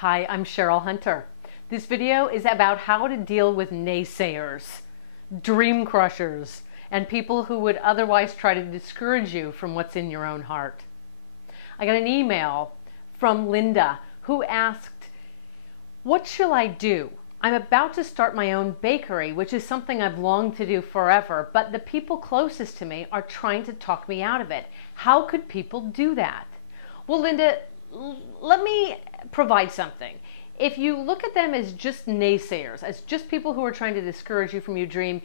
Hi, I'm Cheryl Hunter. This video is about how to deal with naysayers, dream crushers, and people who would otherwise try to discourage you from what's in your own heart. I got an email from Linda who asked, "What shall I do? I'm about to start my own bakery, which is something I've longed to do forever, but the people closest to me are trying to talk me out of it. How could people do that?" Well, Linda, let me provide something. If you look at them as just naysayers, as just people who are trying to discourage you from your dream,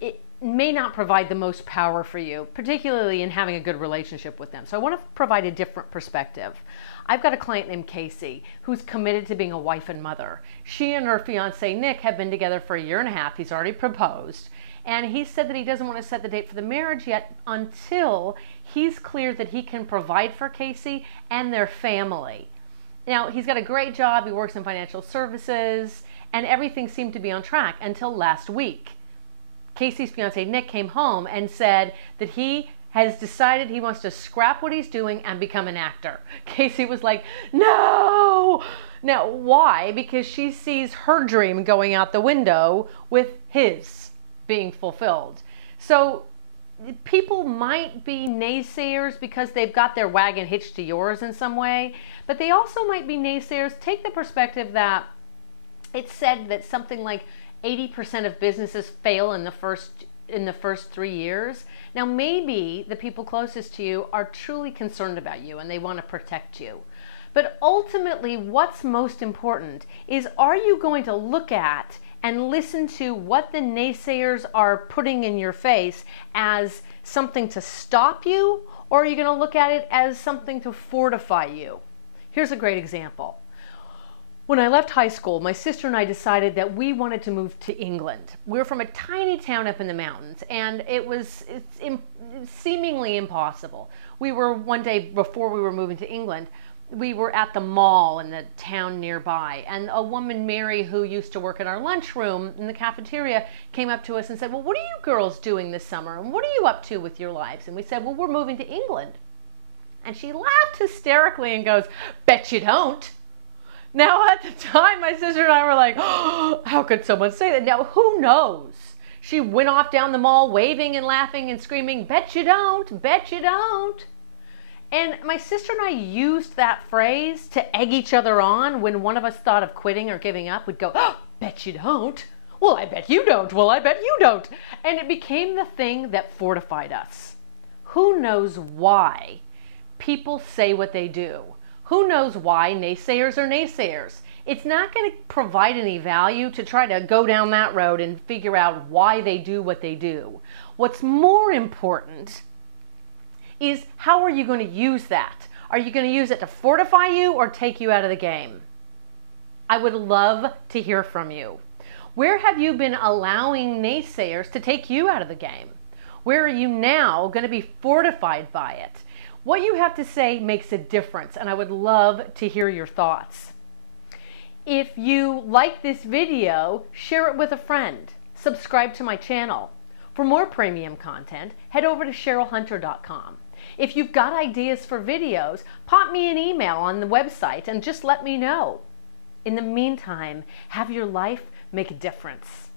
it may not provide the most power for you, particularly in having a good relationship with them. So I want to provide a different perspective. I've got a client named Casey who's committed to being a wife and mother. She and her fiance Nick have been together for 1.5 years. He's already proposed. And he said that he doesn't want to set the date for the marriage yet until he's clear that he can provide for Casey and their family. Now, he's got a great job. He works in financial services, and everything seemed to be on track until last week. Casey's fiance Nick came home and said that he has decided he wants to scrap what he's doing and become an actor. Casey was like, "No!" Now, why? Because she sees her dream going out the window with his being fulfilled. So people might be naysayers because they've got their wagon hitched to yours in some way, but they also might be naysayers. Take the perspective that it's said that something like 80% of businesses fail in the first 3 years. Now, maybe the people closest to you are truly concerned about you and they want to protect you. But ultimately, what's most important is, are you going to look at and listen to what the naysayers are putting in your face as something to stop you, or are you going to look at it as something to fortify you? Here's a great example. When I left high school, my sister and I decided that we wanted to move to England. We were from a tiny town up in the mountains, and it's seemingly impossible. We were, one day before we were moving to England, we were at the mall in the town nearby, and a woman, Mary, who used to work in our lunchroom in the cafeteria, came up to us and said, "Well, what are you girls doing this summer? And what are you up to with your lives?" And we said, "Well, we're moving to England." And she laughed hysterically and goes, "Bet you don't." Now, at the time, my sister and I were like, "Oh, how could someone say that?" Now, who knows? She went off down the mall waving and laughing and screaming, "Bet you don't, bet you don't." And my sister and I used that phrase to egg each other on when one of us thought of quitting or giving up. We'd go, "Oh, bet you don't. Well, I bet you don't. Well, I bet you don't." And it became the thing that fortified us. Who knows why people say what they do? Who knows why naysayers are naysayers? It's not going to provide any value to try to go down that road and figure out why they do what they do. What's more important is, how are you going to use that? Are you going to use it to fortify you or take you out of the game? I would love to hear from you. Where have you been allowing naysayers to take you out of the game? Where are you now going to be fortified by it? What you have to say makes a difference, and I would love to hear your thoughts. If you like this video, share it with a friend. Subscribe to my channel. For more premium content, head over to CherylHunter.com. If you've got ideas for videos, pop me an email on the website and just let me know. In the meantime, have your life make a difference.